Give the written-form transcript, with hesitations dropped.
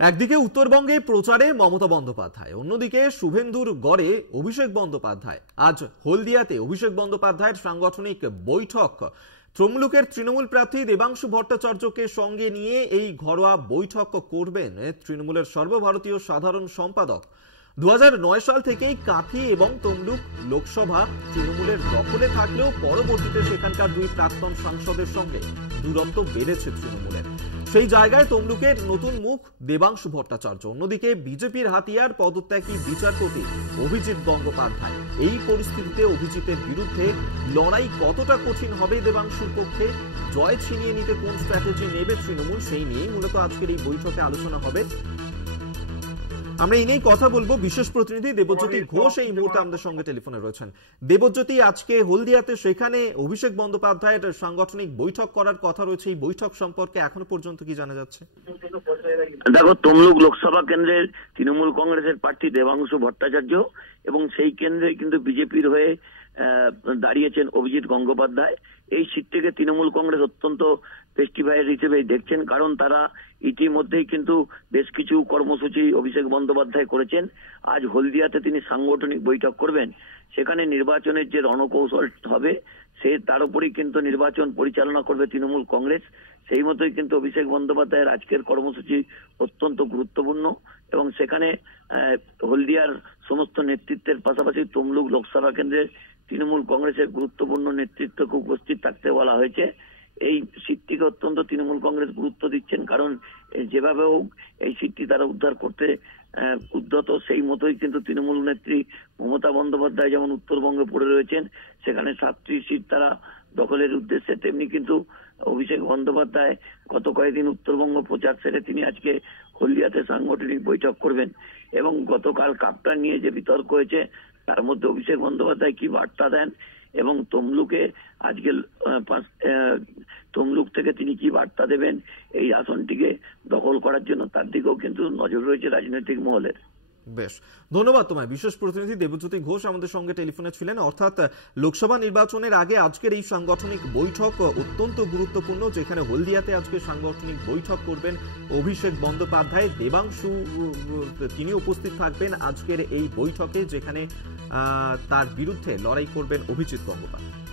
একদিকে উত্তরবঙ্গে প্রচারে মমতা বন্দ্যোপাধ্যায়, অন্যদিকে শুভেন্দুর গড়ে অভিষেক বন্দ্যোপাধ্যায়। আজ হলদিয়াতে অভিষেক বন্দ্যোপাধ্যায়ের সাংগঠনিক বৈঠক। তমলুকের তৃণমূল প্রার্থী দেবাংশু ভট্টাচার্যকে সঙ্গে নিয়ে এই ঘরোয়া বৈঠক করবেন তৃণমূলের সর্বভারতীয় সাধারণ সম্পাদক। 2009 সাল থেকেই কাঁথি এবং তমলুক লোকসভা তৃণমূলের দখলে থাকলেও পরবর্তীতে সেখানকার দুই প্রাক্তন সাংসদের সঙ্গে দূরত্ব বেড়েছে তৃণমূলের। সেই জায়গায় তমলুকের নতুন মুখ দেবাংশু ভট্টাচার্য, অন্যদিকে বিজেপির হাতিয়ার পদত্যাগী বিচারপতি অভিজিৎ গঙ্গোপাধ্যায়। এই পরিস্থিতিতে অভিজিতের বিরুদ্ধে লড়াই কতটা কঠিন হবে দেবাংশুর পক্ষে, জয় ছিনিয়ে নিতে কোন স্ট্র্যাটেজি নেবে তৃণমূল, সেই নিয়েই মূলত আজকের এই বৈঠকে আলোচনা হবে। আমরা এই নিয়ে কথা বলবো। বিশেষ প্রতিনিধি দেবজ্যোতি ঘোষ এই মুহূর্তে আমাদের সঙ্গে টেলিফোনে রয়েছেন। দেবজ্যোতি, আজকে হলদিয়াতে সেখানে অভিষেক বন্দ্যোপাধ্যায়ের সাংগঠনিক বৈঠক করার কথা রয়েছে, এই বৈঠক সম্পর্কে এখনো পর্যন্ত কি জানা যাচ্ছে? দেখো, তমলুক লোকসভা কেন্দ্রের তৃণমূল কংগ্রেসের প্রার্থী দেবাংশু ভট্টাচার্য এবং সেই কেন্দ্রে কিন্তু বিজেপির হয়ে দাঁড়িয়েছেন অভিজিৎ গঙ্গোপাধ্যায়। এই সিটটিকে তৃণমূল কংগ্রেস অত্যন্ত ফেস্টিভাইড হিসেবে দেখছেন, কারণ তারা ইতিমধ্যেই কিন্তু বেশ কিছু কর্মসূচি অভিষেক বন্দ্যোপাধ্যায় করেছেন। আজ হলদিয়াতে তিনি সাংগঠনিক বৈঠক করবেন, সেখানে নির্বাচনের যে রণকৌশল হবে তার উপরেই কিন্তু নির্বাচন পরিচালনা করবে তৃণমূল কংগ্রেস। সেই মতোই কিন্তু অভিষেক বন্দ্যোপাধ্যায়ের আজকের কর্মসূচি অত্যন্ত গুরুত্বপূর্ণ এবং সেখানে হলদিয়ার সমস্ত নেতৃত্বের পাশাপাশি তমলুক লোকসভা কেন্দ্রের তৃণমূল কংগ্রেসের গুরুত্বপূর্ণ নেতৃত্বকে উপস্থিত থাকতে বলা হয়েছে। এই সিটটিকে অত্যন্ত তৃণমূল কংগ্রেস গুরুত্ব দিচ্ছেন, কারণ যেভাবে হোক এই সিটটি তারা উদ্ধার করতে উদ্যত। সেই মতোই কিন্তু তৃণমূল নেত্রী মমতা বন্দ্যোপাধ্যায় যেমন উত্তরবঙ্গে পড়ে রয়েছেন, সেখানে 7টি সিট তারা দখলের উদ্দেশ্যে, তেমনি কিন্তু অভিষেক বন্দ্যোপাধ্যায় গত কয়েকদিন উত্তরবঙ্গ প্রচার সেরে তিনি আজকে হলদিয়াতে সাংগঠনিক বৈঠক করবেন। এবং গতকাল কাপ্তান নিয়ে যে বিতর্ক হয়েছে তার মধ্যে অভিষেক বন্দ্যোপাধ্যায় কি বার্তা দেন এবং তমলুকে আজকে তমলুক থেকে তিনি কি বার্তা দেবেন এই আসনটিকে দখল করার জন্য, তার দিকেও কিন্তু নজর রয়েছে রাজনৈতিক মহলের। বেশ, ধন্যবাদ তোমায়। বিশেষ প্রতিনিধি দেবজ্যোতি ঘোষ আমাদের সঙ্গে টেলিফোনে ছিলেন। অর্থাৎ লোকসভা নির্বাচনের আগে আজকের এই সাংগঠনিক বৈঠক অত্যন্ত গুরুত্বপূর্ণ, যেখানে হলদিয়াতে আজকে সাংগঠনিক বৈঠক করবেন অভিষেক বন্দ্যোপাধ্যায়। দেবাংশু তিনি উপস্থিত থাকবেন আজকের এই বৈঠকে, যেখানে তার বিরুদ্ধে লড়াই করবেন অভিজিৎ গঙ্গোপাধ্যায়।